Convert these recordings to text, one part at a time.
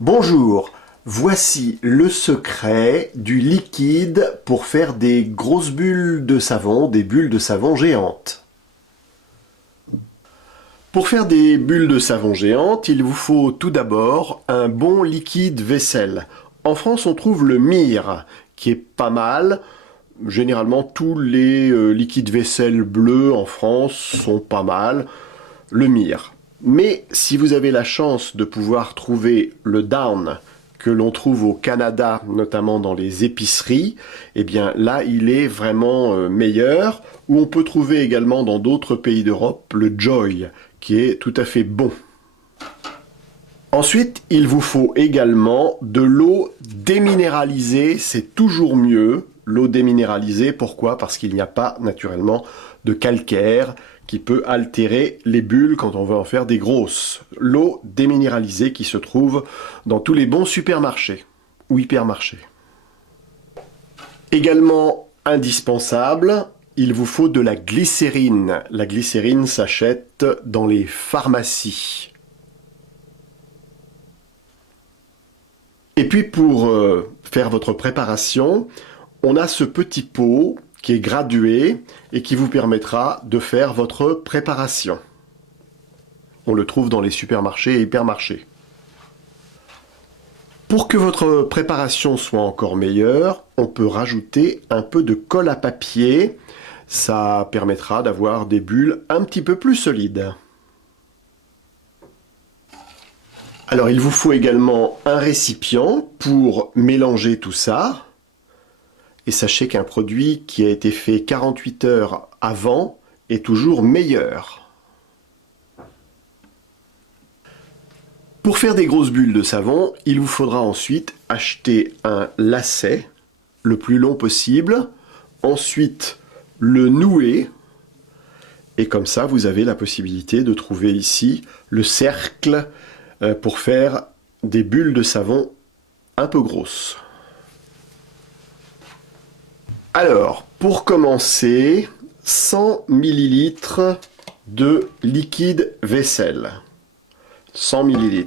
Bonjour, voici le secret du liquide pour faire des grosses bulles de savon, des bulles de savon géantes. Pour faire des bulles de savon géantes, il vous faut tout d'abord un bon liquide vaisselle. En France, on trouve le Mire, qui est pas mal. Généralement, tous les liquides vaisselle bleus en France sont pas mal. Le Mire. Mais si vous avez la chance de pouvoir trouver le Down que l'on trouve au Canada, notamment dans les épiceries, eh bien là, il est vraiment meilleur. Ou on peut trouver également dans d'autres pays d'Europe le Joy, qui est tout à fait bon. Ensuite, il vous faut également de l'eau déminéralisée, c'est toujours mieux. L'eau déminéralisée, pourquoi? Parce qu'il n'y a pas naturellement de calcaire qui peut altérer les bulles quand on veut en faire des grosses. L'eau déminéralisée qui se trouve dans tous les bons supermarchés ou hypermarchés. Également indispensable, il vous faut de la glycérine. La glycérine s'achète dans les pharmacies. Et puis pour faire votre préparation, on a ce petit pot qui est gradué et qui vous permettra de faire votre préparation. On le trouve dans les supermarchés et hypermarchés. Pour que votre préparation soit encore meilleure, on peut rajouter un peu de colle à papier. Ça permettra d'avoir des bulles un petit peu plus solides. Alors il vous faut également un récipient pour mélanger tout ça. Et sachez qu'un produit qui a été fait 48 heures avant est toujours meilleur. Pour faire des grosses bulles de savon, il vous faudra ensuite acheter un lacet le plus long possible, ensuite le nouer, et comme ça vous avez la possibilité de trouver ici le cercle pour faire des bulles de savon un peu grosses. Alors, pour commencer, 100 ml de liquide vaisselle. 100 ml.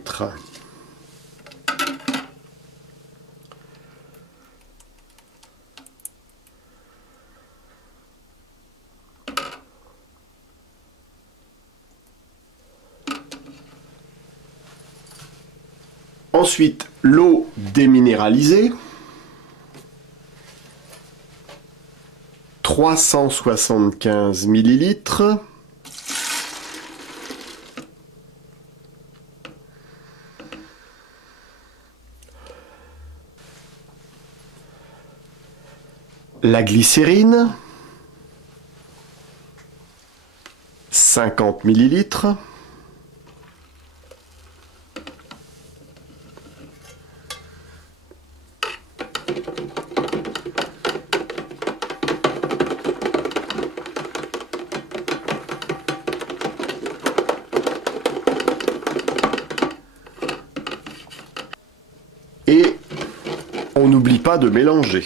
Ensuite, l'eau déminéralisée. 375 ml. La glycérine, 50 ml. Et on n'oublie pas de mélanger.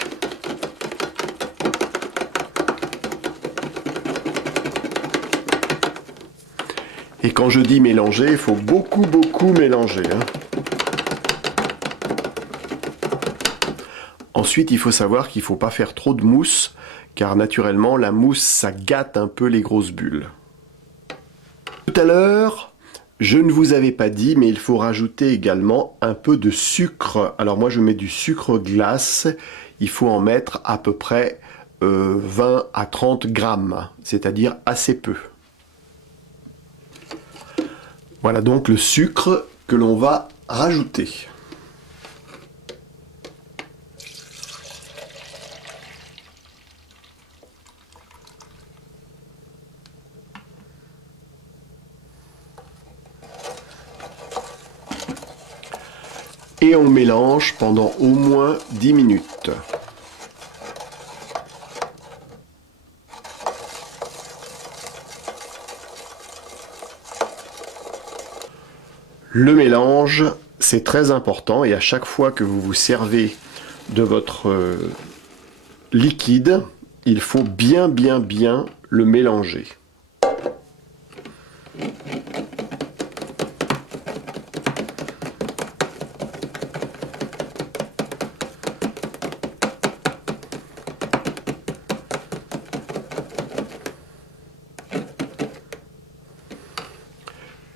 Et quand je dis mélanger, il faut beaucoup mélanger. Ensuite, il faut savoir qu'il ne faut pas faire trop de mousse, car naturellement, la mousse, ça gâte un peu les grosses bulles. Tout à l'heure, je ne vous avais pas dit, mais il faut rajouter également un peu de sucre. Alors moi, je mets du sucre glace. Il faut en mettre à peu près 20 à 30 grammes, c'est-à-dire assez peu. Voilà donc le sucre que l'on va rajouter. Et on mélange pendant au moins 10 minutes. Le mélange, c'est très important et à chaque fois que vous vous servez de votre liquide, il faut bien le mélanger.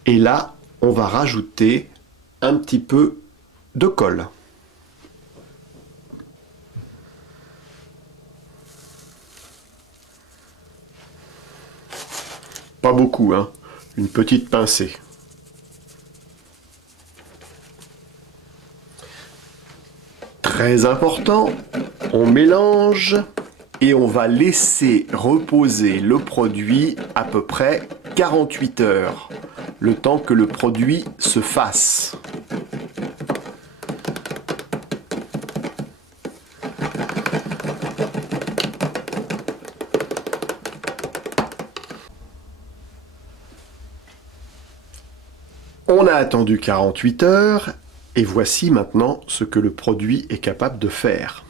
Et là, on va rajouter un petit peu de colle. Pas beaucoup, hein. Une petite pincée. Très important, on mélange et on va laisser reposer le produit à peu près 48 heures, le temps que le produit se fasse. On a attendu 48 heures et voici maintenant ce que le produit est capable de faire.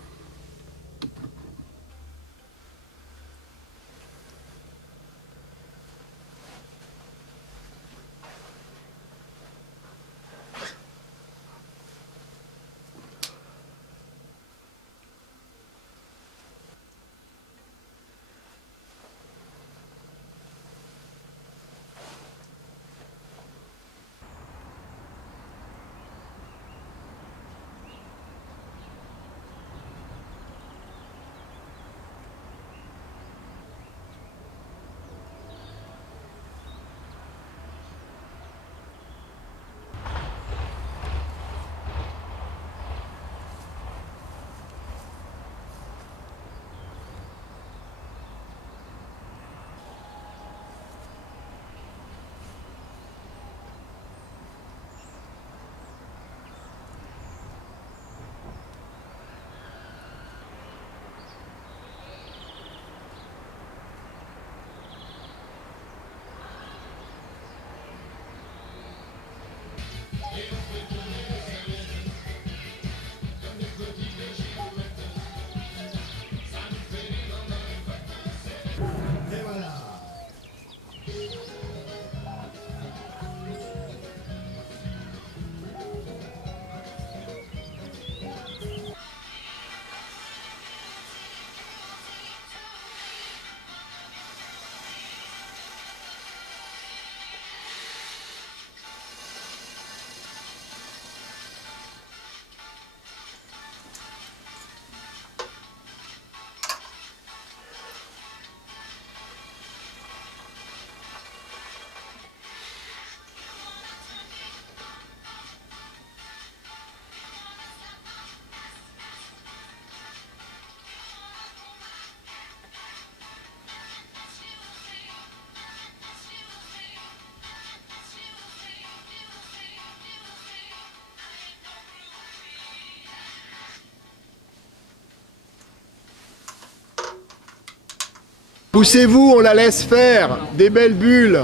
Poussez-vous, on la laisse faire. Des belles bulles.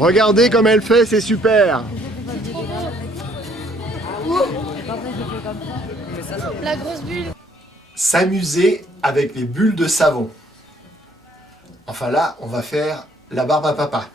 Regardez comme elle fait, c'est super. La grosse bulle. S'amuser avec les bulles de savon. Enfin là, on va faire la barbe à papa.